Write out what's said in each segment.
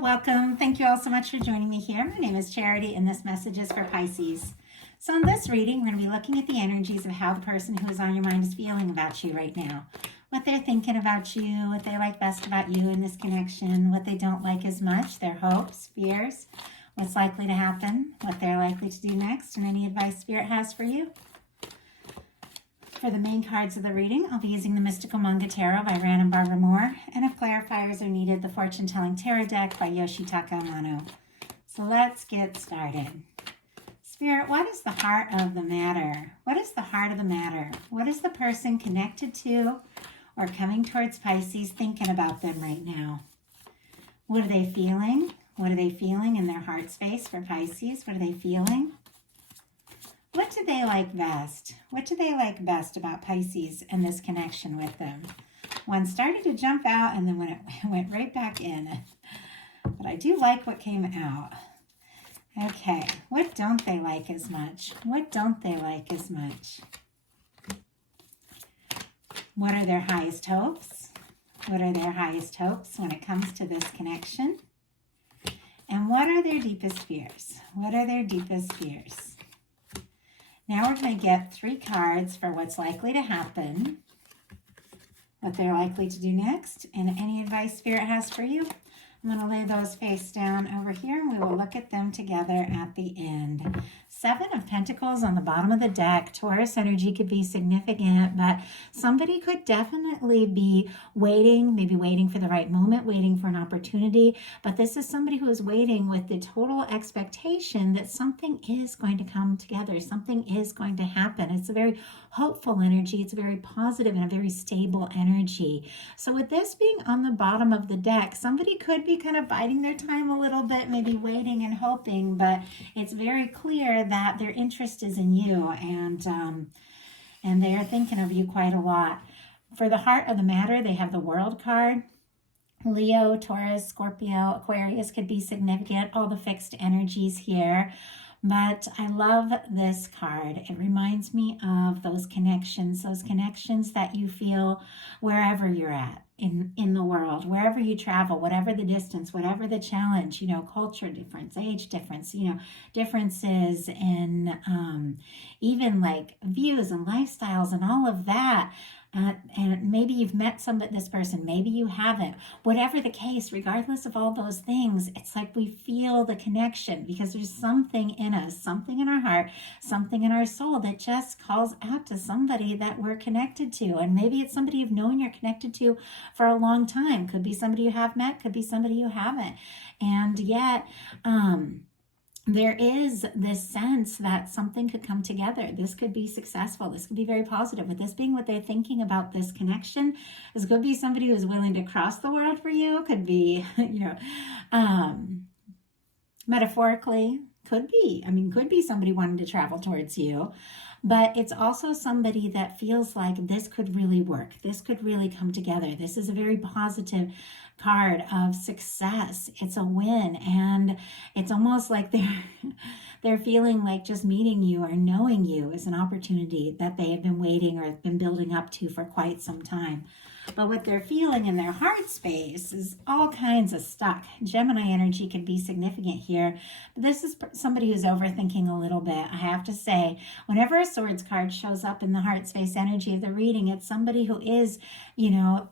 welcome. Thank you all so much for joining me here. My name is Charity, and this message is for Pisces. So in this reading, we're going to be looking at the energies of how the person who is on your mind is feeling about you right now. What they're thinking about you, what they like best about you in this connection, what they don't like as much, their hopes, fears, what's likely to happen, what they're likely to do next, and any advice Spirit has for you. For the main cards of the reading, I'll be using the Mystical Manga Tarot by Ran and Barbara Moore, and if clarifiers are needed, the Fortune Telling Tarot deck by Yoshitaka Amano. So let's get started. Spirit, what is the heart of the matter? What is the heart of the matter? What is the person connected to or coming towards Pisces thinking about them right now? What are they feeling? What are they feeling in their heart space for Pisces? What are they feeling? What do they like best? What do they like best about Pisces and this connection with them? One started to jump out and then went right back in. But I do like what came out. Okay, what don't they like as much? What don't they like as much? What are their highest hopes? What are their highest hopes when it comes to this connection? And what are their deepest fears? What are their deepest fears? Now we're going to get 3 cards for what's likely to happen, what they're likely to do next, and any advice Spirit has for you. I'm going to lay those face down over here, and we will look at them together at the end. 7 of Pentacles on the bottom of the deck. Taurus energy could be significant, but somebody could definitely be waiting, maybe waiting for the right moment, waiting for an opportunity. But this is somebody who is waiting with the total expectation that something is going to come together. Something is going to happen. It's a very hopeful energy. It's a very positive and a very stable energy. So with this being on the bottom of the deck, somebody could be kind of biding their time a little bit, maybe waiting and hoping, but it's very clear that their interest is in you, and they are thinking of you quite a lot. For the heart of the matter, they have the World card. Leo, Taurus, Scorpio, Aquarius could be significant, all the fixed energies here. But I love this card. It reminds me of those connections that you feel wherever you're at in the world, wherever you travel, whatever the distance, whatever the challenge, culture difference, age difference, differences in even like views and lifestyles and all of that. And maybe you've met this person, maybe you haven't. Whatever the case, regardless of all those things, it's like we feel the connection because there's something in us, something in our heart, something in our soul that just calls out to somebody that we're connected to. And maybe it's somebody you've known you're connected to for a long time. Could be somebody you have met, could be somebody you haven't. And yet, there is this sense that something could come together. This could be successful. This could be very positive. With this being what they're thinking about this connection, this could be somebody who's willing to cross the world for you. Could be, metaphorically, could be somebody wanting to travel towards you. But it's also somebody that feels like this could really work. This could really come together. This is a very positive card of success. It's a win, and it's almost like they're feeling like just meeting you or knowing you is an opportunity that they have been waiting or have been building up to for quite some time. But what they're feeling in their heart space is all kinds of stuff. Gemini energy can be significant here. But this is somebody who's overthinking a little bit. I have to say, whenever a Swords card shows up in the heart space energy of the reading, it's somebody who is,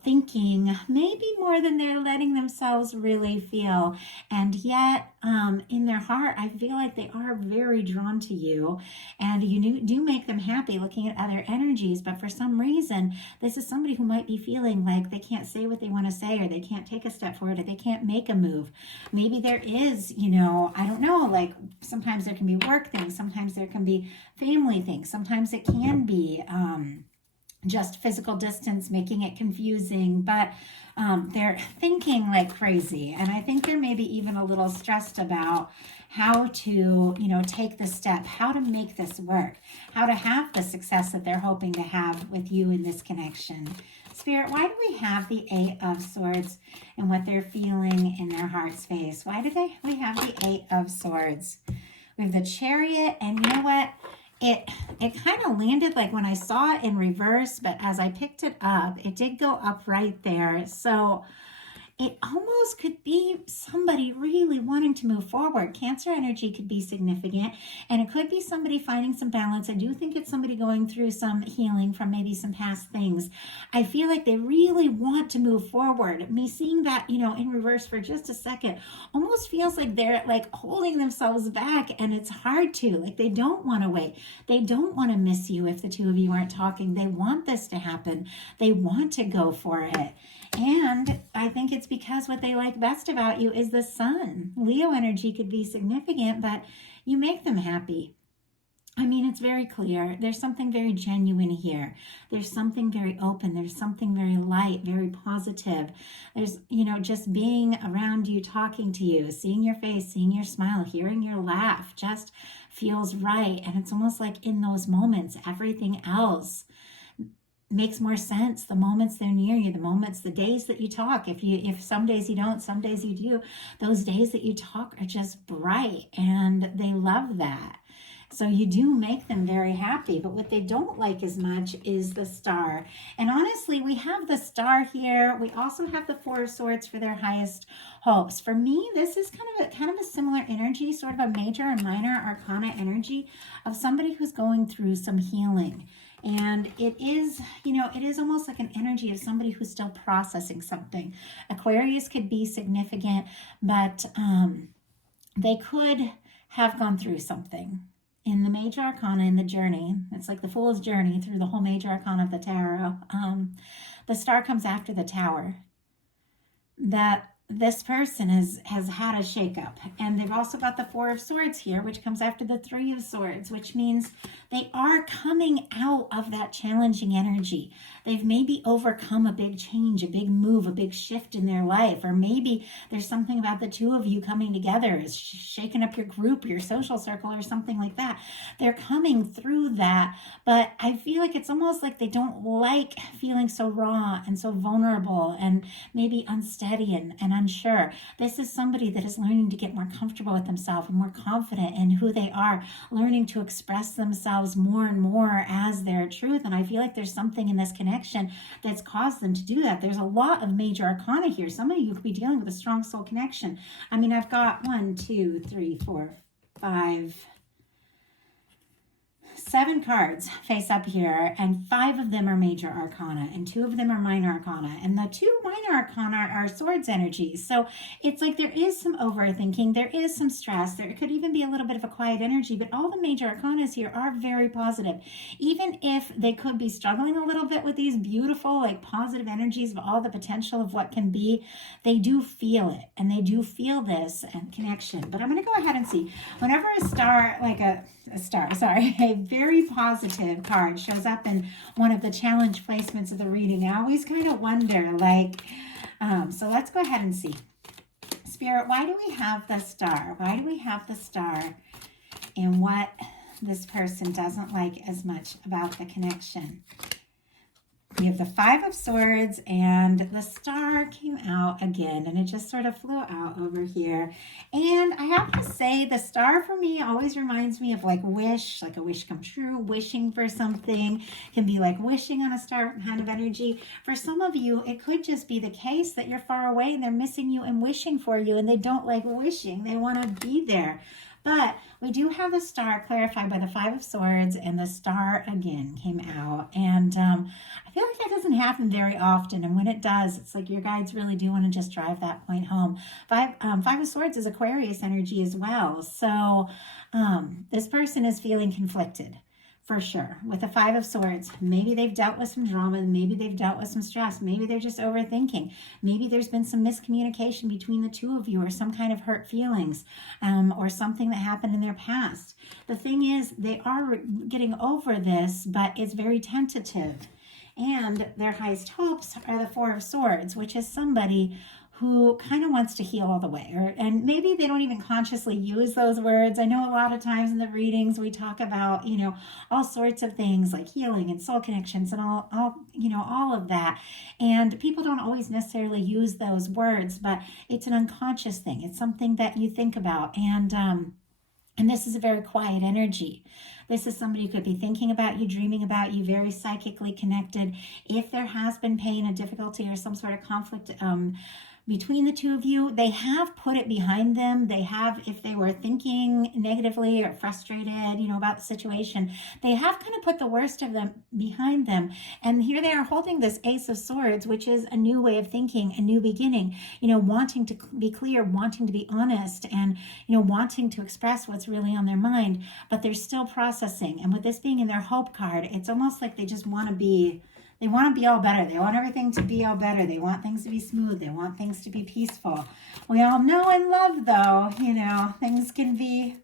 thinking maybe more than they're letting themselves really feel. And yet, in their heart, I feel like they are very drawn to you. And you do make them happy looking at other energies. But for some reason, this is somebody who might be feeling like they can't say what they want to say, or they can't take a step forward, or they can't make a move. Maybe there is, I don't know, like sometimes there can be work things, sometimes there can be family things, sometimes it can be just physical distance making it confusing, but they're thinking like crazy. And I think they're maybe even a little stressed about how to, take the step, how to make this work, how to have the success that they're hoping to have with you in this connection. Spirit, why do we have the 8 of Swords and what they're feeling in their heart space? Why do we have the 8 of Swords? We have the Chariot, and you know what? It kind of landed like when I saw it in reverse, but as I picked it up, it did go up right there. So it almost could be somebody really wanting to move forward. Cancer energy could be significant, and it could be somebody finding some balance. I do think it's somebody going through some healing from maybe some past things. I feel like they really want to move forward. Me seeing that, in reverse for just a second, almost feels like they're like holding themselves back, and it's hard to. Like they don't want to wait. They don't want to miss you if the two of you aren't talking. They want this to happen. They want to go for it. And I think it's because what they like best about you is the sun. Leo energy could be significant, but you make them happy. I mean, it's very clear. There's something very genuine here. There's something very open. There's something very light, very positive. There's, just being around you, talking to you, seeing your face, seeing your smile, hearing your laugh just feels right. And it's almost like in those moments, everything else makes more sense. The moments they're near you, the days that you talk. If some days you don't, some days you do. Those days that you talk are just bright, and they love that. So you do make them very happy. But what they don't like as much is the star. And honestly, we have the star here. We also have the Four of Swords for their highest hopes. For me, this is kind of a similar energy, sort of a major and minor arcana energy of somebody who's going through some healing. And it is almost like an energy of somebody who's still processing something. Aquarius could be significant, but they could have gone through something. In the major arcana, in the journey, it's like the Fool's journey through the whole major arcana of the tarot. The star comes after the Tower. That this person has had a shakeup. And they've also got the Four of Swords here, which comes after the Three of Swords, which means they are coming out of that challenging energy. They've maybe overcome a big change, a big move, a big shift in their life. Or maybe there's something about the two of you coming together, is shaking up your group, your social circle, or something like that. They're coming through that. But I feel like it's almost like they don't like feeling so raw and so vulnerable and maybe unsteady and unsure. This is somebody that is learning to get more comfortable with themselves and more confident in who they are, learning to express themselves more and more as their truth. And I feel like there's something in this connection that's caused them to do that. There's a lot of major arcana here. Some of you could be dealing with a strong soul connection. I mean, I've got 7 cards face up here, and 5 of them are major arcana and 2 of them are minor arcana, and the 2 minor arcana are swords energies. So it's like there is some overthinking, there is some stress, there could even be a little bit of a quiet energy, but all the major arcanas here are very positive. Even if they could be struggling a little bit with these beautiful, like positive energies of all the potential of what can be, they do feel it, and they do feel this and connection. But I'm going to go ahead and see. Whenever a very positive card shows up in one of the challenge placements of the reading, I always kind of wonder, so let's go ahead and see. Spirit, why do we have the star? Why do we have the star in what this person doesn't like as much about the connection? We have the 5 of Swords, and the star came out again, and it just sort of flew out over here. And I have to say, the star for me always reminds me of like a wish come true, wishing for something. Can be like wishing on a star kind of energy. For some of you, it could just be the case that you're far away and they're missing you and wishing for you, and they don't like wishing. They want to be there. But we do have the star clarified by the 5 of Swords, and the star again came out. And I feel like that doesn't happen very often. And when it does, it's like your guides really do want to just drive that point home. 5 of Swords is Aquarius energy as well. So this person is feeling conflicted. For sure. With the 5 of Swords, maybe they've dealt with some drama, maybe they've dealt with some stress, maybe they're just overthinking, maybe there's been some miscommunication between the two of you, or some kind of hurt feelings, or something that happened in their past. The thing is, they are getting over this, but it's very tentative. And their highest hopes are the 4 of Swords, which is somebody who kind of wants to heal all the way, and maybe they don't even consciously use those words. I know a lot of times in the readings we talk about, all sorts of things like healing and soul connections and all of that. And people don't always necessarily use those words, but it's an unconscious thing. It's something that you think about. And this is a very quiet energy. This is somebody who could be thinking about you, dreaming about you, very psychically connected. If there has been pain and difficulty or some sort of conflict, between the two of you. They have put it behind them. They have, if they were thinking negatively or frustrated, about the situation, they have kind of put the worst of them behind them. And here they are holding this Ace of Swords, which is a new way of thinking, a new beginning, wanting to be clear, wanting to be honest, and, wanting to express what's really on their mind, but they're still processing. And with this being in their Hope card, it's almost like they just want to be all better. They want everything to be all better. They want things to be smooth. They want things to be peaceful. We all know and love, though, things can be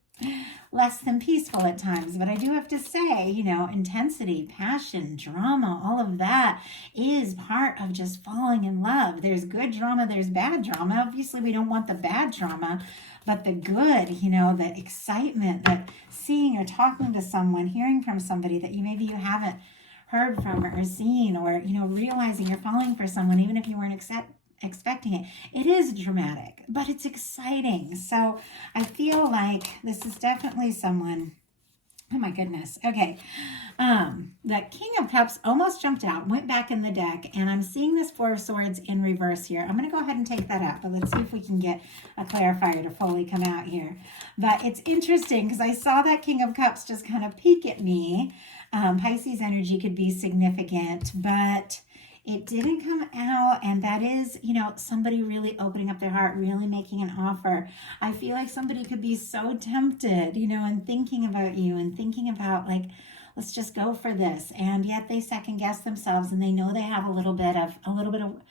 less than peaceful at times. But I do have to say, intensity, passion, drama, all of that is part of just falling in love. There's good drama, there's bad drama. Obviously, we don't want the bad drama, but the good, the excitement, that seeing or talking to someone, hearing from somebody that maybe you haven't heard from or seen, or realizing you're falling for someone even if you weren't expecting it. It is dramatic, but it's exciting. So I feel like this is definitely someone. Oh my goodness. Okay. The King of Cups almost jumped out, went back in the deck, and I'm seeing this Four of Swords in reverse here. I'm going to go ahead and take that out, but let's see if we can get a clarifier to fully come out here. But it's interesting because I saw that King of Cups just kind of peek at me. Pisces energy could be significant, but it didn't come out, and that is, somebody really opening up their heart, really making an offer. I feel like somebody could be so tempted, and thinking about you and thinking about, like, let's just go for this. And yet they second guess themselves, and they know they have a little bit of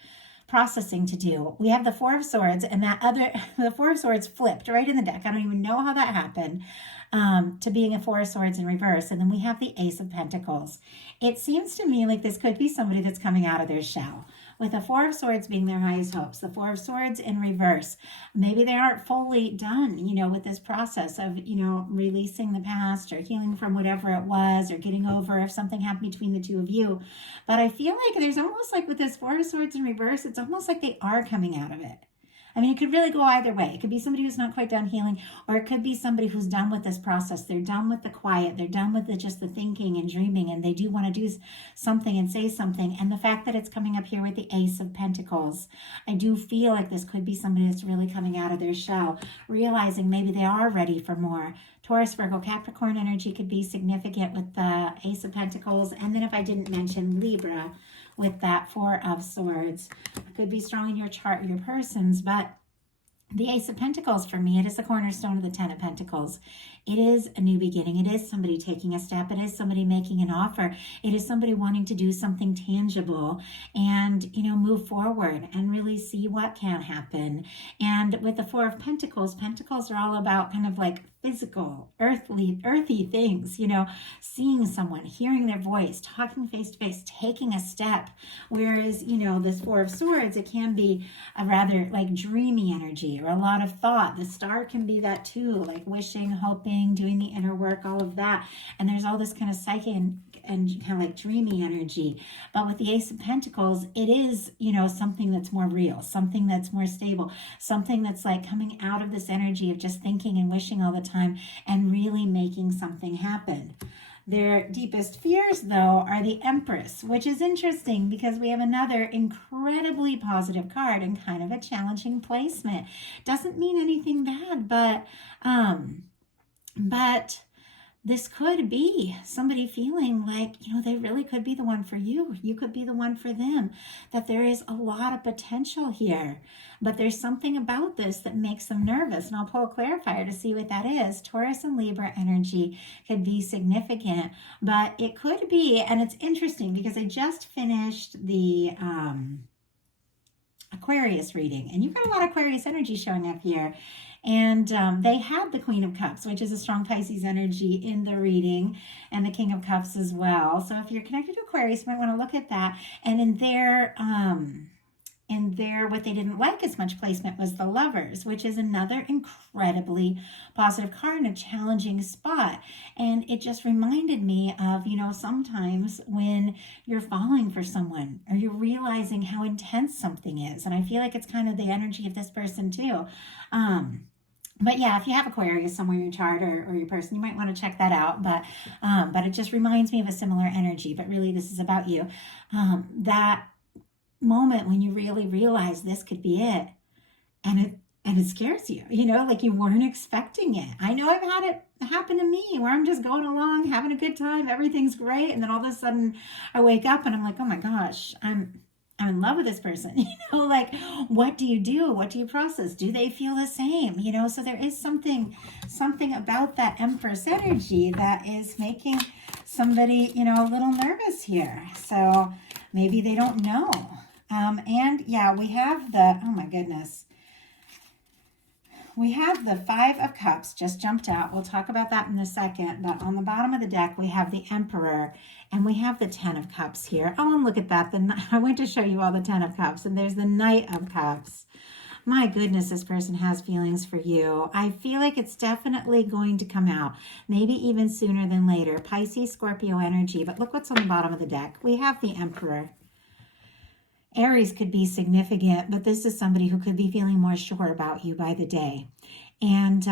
processing to do. We have the Four of Swords, and the Four of Swords flipped right in the deck. I don't even know how that happened, to being a Four of Swords in reverse. And then we have the Ace of Pentacles. It seems to me like this could be somebody that's coming out of their shell, with the Four of Swords being their highest hopes, the Four of Swords in reverse. Maybe they aren't fully done, with this process of, releasing the past or healing from whatever it was, or getting over if something happened between the two of you. But I feel like there's almost like with this Four of Swords in reverse, it's almost like they are coming out of it. I mean, it could really go either way. It could be somebody who's not quite done healing, or it could be somebody who's done with this process. They're done with the quiet. They're done with just the thinking and dreaming, and they do want to do something and say something. And the fact that it's coming up here with the Ace of Pentacles, I do feel like this could be somebody that's really coming out of their shell, realizing maybe they are ready for more. Taurus, Virgo, Capricorn energy could be significant with the Ace of Pentacles. And then if I didn't mention Libra, with that Four of Swords, it could be strong in your chart, your person's, but the Ace of Pentacles, for me, it is the cornerstone of the Ten of Pentacles. It is a new beginning. It is somebody taking a step. It is somebody making an offer. It is somebody wanting to do something tangible and, move forward and really see what can happen. And with the Four of Pentacles, Pentacles are all about kind of like physical, earthy things, seeing someone, hearing their voice, talking face to face, taking a step. Whereas, this Four of Swords, it can be a rather like dreamy energy or a lot of thought. The Star can be that too, like wishing, hoping, doing the inner work, all of that. And there's all this kind of psyche and kind of like dreamy energy. But with the Ace of Pentacles, it is, something that's more real, something that's more stable, something that's like coming out of this energy of just thinking and wishing all the time and really making something happen. Their deepest fears, though, are the Empress, which is interesting because we have another incredibly positive card and kind of a challenging placement. Doesn't mean anything bad, but this could be somebody feeling like, they really could be the one for you. You could be the one for them, that there is a lot of potential here. But there's something about this that makes them nervous. And I'll pull a clarifier to see what that is. Taurus and Libra energy could be significant, but it could be, and it's interesting because I just finished the Aquarius reading, and you've got a lot of Aquarius energy showing up here. And they had the Queen of Cups, which is a strong Pisces energy in the reading, and the King of Cups as well. So if you're connected to Aquarius, you might want to look at that. And in their what they didn't like as much placement was the Lovers, which is another incredibly positive card in a challenging spot. And it just reminded me of, sometimes when you're falling for someone or you're realizing how intense something is. And I feel like it's kind of the energy of this person too. But yeah, if you have Aquarius somewhere in your chart or your person, you might want to check that out. But it just reminds me of a similar energy. But really, this is about you. That moment when you really realize this could be it. and it scares you, you know, like you weren't expecting it. I know I've had it happen to me where I'm just going along, having a good time, everything's great, and then all of a sudden I wake up and I'm like, oh my gosh, I'm in love with this person. You know, like what do you do? What do you process? Do they feel the same? You know, so there is something about that Empress energy that is making somebody, you know, a little nervous here. So maybe they don't know. And yeah, we have the, oh my goodness, we have the Five of Cups just jumped out. We'll talk about that in a second. But on the bottom of the deck, we have the Emperor and we have the Ten of Cups here. Oh, and look at that. I went to show you all the Ten of Cups, and there's the Knight of Cups. My goodness, this person has feelings for you. I feel like it's definitely going to come out, maybe even sooner than later. Pisces, Scorpio energy. But look what's on the bottom of the deck. We have the Emperor. Aries could be significant, but this is somebody who could be feeling more sure about you by the day. And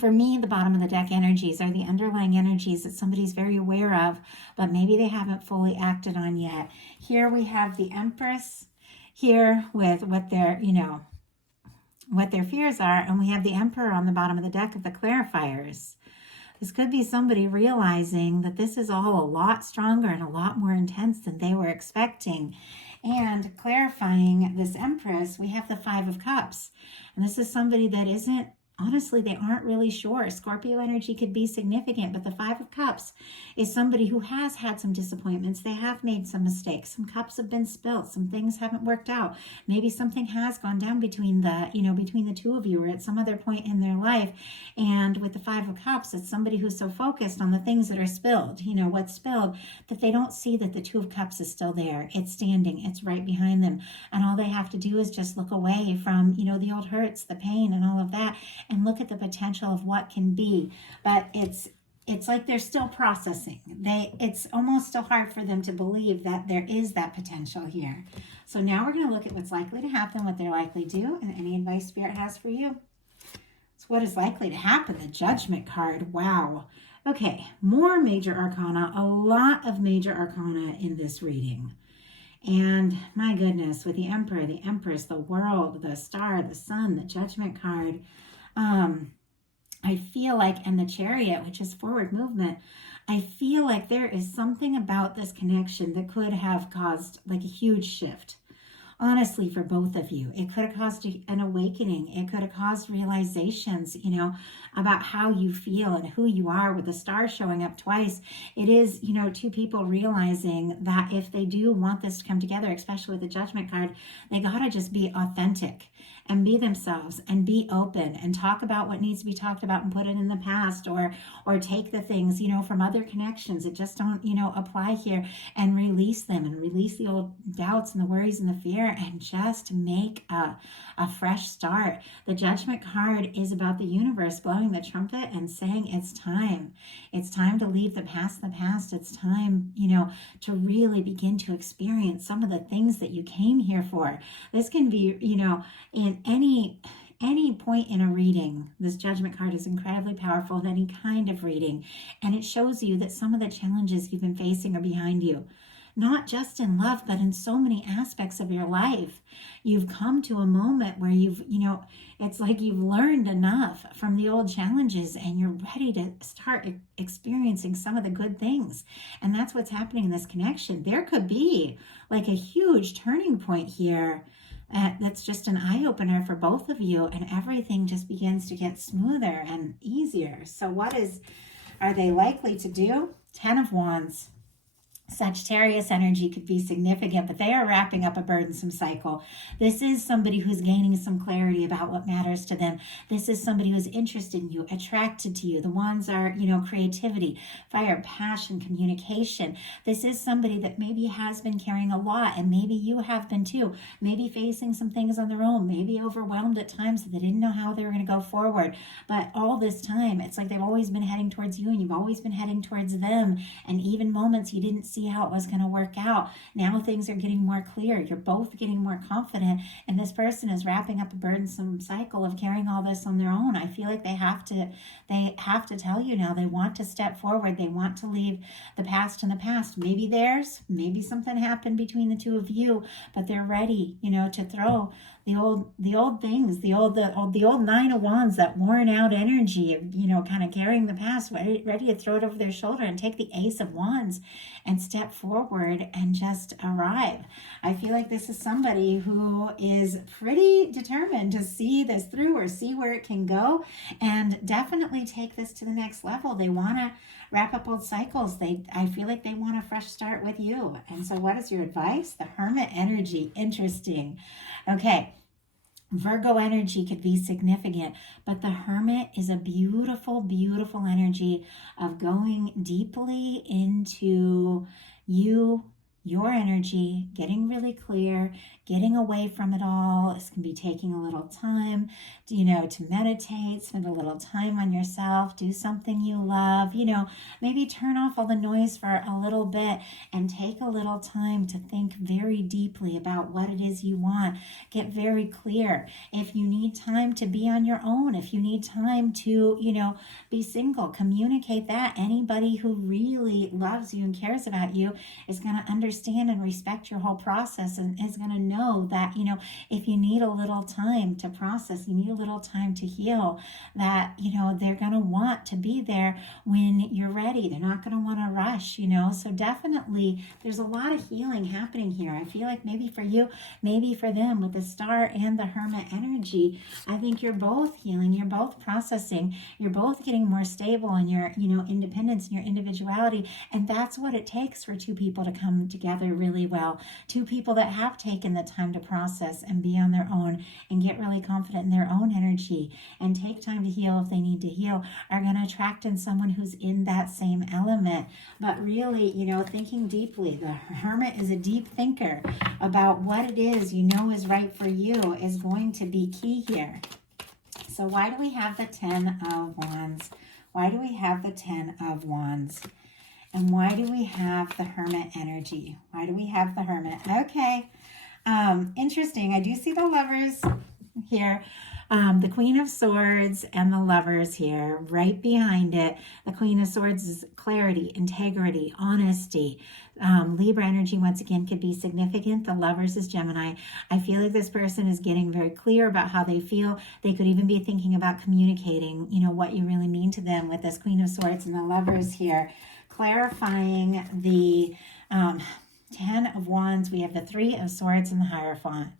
for me, the bottom of the deck energies are the underlying energies that somebody's very aware of, but maybe they haven't fully acted on yet. Here we have the Empress here with what their, you know, what their fears are, and we have the Emperor on the bottom of the deck of the clarifiers. This could be somebody realizing that this is all a lot stronger and a lot more intense than they were expecting. And clarifying this Empress, we have the Five of Cups. And this is somebody that isn't, honestly, they aren't really sure. Scorpio energy could be significant, but the Five of Cups is somebody who has had some disappointments. They have made some mistakes. Some cups have been spilt. Some things haven't worked out. Maybe something has gone down between the, you know, between the two of you or at some other point in their life. And with the Five of Cups, it's somebody who's so focused on the things that are spilled, you know, what's spilled, that they don't see that the Two of Cups is still there. It's standing. It's right behind them. And all they have to do is just look away from, you know, the old hurts, the pain, and all of that, and look at the potential of what can be. But it's like they're still processing. It's almost still hard for them to believe that there is that potential here. So now we're going to look at what's likely to happen, what they're likely to do, and any advice Spirit has for you. So what is likely to happen? The Judgment card. Wow. Okay, more major arcana, a lot of major arcana in this reading. And my goodness, with the Emperor, the Empress, the World, the Star, the Sun, the Judgment card, I feel like, and the Chariot, which is forward movement, I feel like there is something about this connection that could have caused like a huge shift. Honestly, for both of you, it could have caused an awakening. It could have caused realizations, you know, about how you feel and who you are. With the Star showing up twice, it is, you know, two people realizing that if they do want this to come together, especially with the Judgment card, they got to just be authentic and be themselves and be open and talk about what needs to be talked about and put it in the past, or take the things, you know, from other connections that just don't, you know, apply here, and release them and release the old doubts and the worries and the fear, and just make a fresh start. The Judgment card is about the universe blowing the trumpet and saying it's time. It's time to leave the past in the past. It's time, you know, to really begin to experience some of the things that you came here for. This can be, you know, in any point in a reading. This Judgment card is incredibly powerful in any kind of reading, and it shows you that some of the challenges you've been facing are behind you. Not just in love, but in so many aspects of your life. You've come to a moment where you've, you know, it's like you've learned enough from the old challenges and you're ready to start experiencing some of the good things. And that's what's happening in this connection. There could be like a huge turning point here. That's just an eye-opener for both of you, and everything just begins to get smoother and easier. So what are they likely to do? 10 of Wands. Sagittarius energy could be significant, but they are wrapping up a burdensome cycle. This is somebody who's gaining some clarity about what matters to them. This is somebody who's interested in you, attracted to you. The Wands are, you know, creativity, fire, passion, communication. This is somebody that maybe has been carrying a lot, and maybe you have been too. Maybe facing some things on their own, maybe overwhelmed at times that they didn't know how they were going to go forward. But all this time, it's like they've always been heading towards you, and you've always been heading towards them. And even moments you didn't see how it was going to work out, now things are getting more clear. You're both getting more confident, and this person is wrapping up a burdensome cycle of carrying all this on their own. I feel like they have to tell you now they want to step forward. They want to leave the past in the past. Maybe something happened between the two of you, but they're ready, you know, to throw the old things, the old Nine of Wands, that worn out energy of, you know, kind of carrying the past, ready to throw it over their shoulder and take the Ace of Wands and step forward and just arrive. I feel like this is somebody who is pretty determined to see this through, or see where it can go, and definitely take this to the next level. They want to wrap up old cycles. I feel like they want a fresh start with you. And so what is your advice? The Hermit energy. Interesting. Okay. Virgo energy could be significant, but the Hermit is a beautiful, beautiful energy of going deeply into you, your energy, getting really clear, getting away from it all. This can be taking a little time, you know, to meditate, spend a little time on yourself, do something you love, you know, maybe turn off all the noise for a little bit and take a little time to think very deeply about what it is you want. Get very clear. If you need time to be on your own, if you need time to, you know, be single, communicate that. Anybody who really loves you and cares about you is going to understand and respect your whole process, and is going to know that, you know, if you need a little time to process, you need a little time to heal, that, you know, they're going to want to be there when you're ready. They're not going to want to rush, you know. So definitely there's a lot of healing happening here. I feel like maybe for you, maybe for them, with the Star and the Hermit energy, I think you're both healing, you're both processing, you're both getting more stable in your, you know, independence and your individuality. And that's what it takes for two people to come together really well. Two people that have taken the time to process and be on their own and get really confident in their own energy and take time to heal if they need to heal, are going to attract in someone who's in that same element. But really, you know, thinking deeply. The Hermit is a deep thinker about what it is, you know, is right for you, is going to be key here. So why do we have the 10 of Wands? Why do we have the 10 of Wands? And why do we have the Hermit energy? Why do we have the Hermit? Okay. Interesting. I do see the Lovers here. The Queen of Swords and the Lovers here. Right behind it, the Queen of Swords is clarity, integrity, honesty. Libra energy, once again, could be significant. The Lovers is Gemini. I feel like this person is getting very clear about how they feel. They could even be thinking about communicating, you know, what you really mean to them with this Queen of Swords and the Lovers here. Clarifying the 10 of Wands. We have the 3 of Swords and the Hierophant.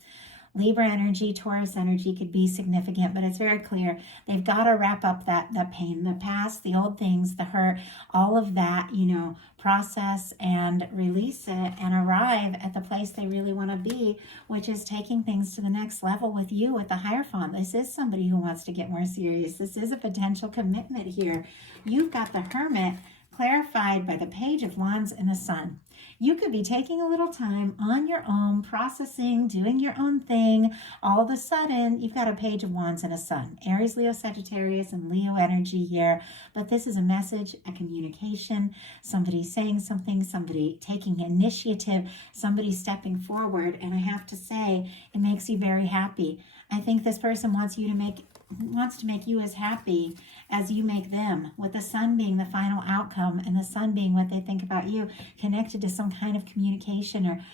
Libra energy, Taurus energy could be significant, but it's very clear. They've got to wrap up that pain, the past, the old things, the hurt, all of that, you know, process and release it and arrive at the place they really want to be, which is taking things to the next level with you, with the Hierophant. This is somebody who wants to get more serious. This is a potential commitment here. You've got the Hermit clarified by the Page of Wands and the Sun. You could be taking a little time on your own, processing, doing your own thing. All of a sudden, you've got a Page of Wands and a Sun. Aries, Leo, Sagittarius, and Leo energy here. But this is a message, a communication, somebody saying something, somebody taking initiative, somebody stepping forward. And I have to say, it makes you very happy. I think this person wants to make you as happy as you make them, with the Sun being the final outcome and the Sun being what they think about you, connected to some kind of communication or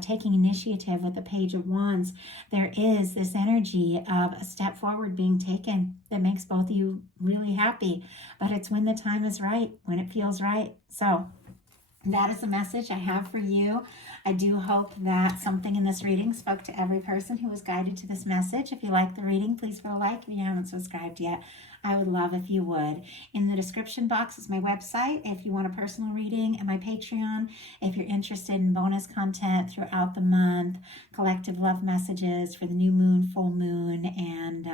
taking initiative with the Page of Wands. There is this energy of a step forward being taken that makes both of you really happy, but it's when the time is right, when it feels right. So that is the message I have for you. I do hope that something in this reading spoke to every person who was guided to this message. If you like the reading, please throw a like. If you haven't subscribed yet, I would love if you would. In the description box is my website if you want a personal reading, and my Patreon if you're interested in bonus content throughout the month, collective love messages for the new moon, full moon, and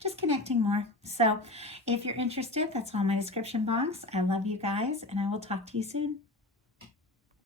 just connecting more. So if you're interested, that's all in my description box. I love you guys, and I will talk to you soon.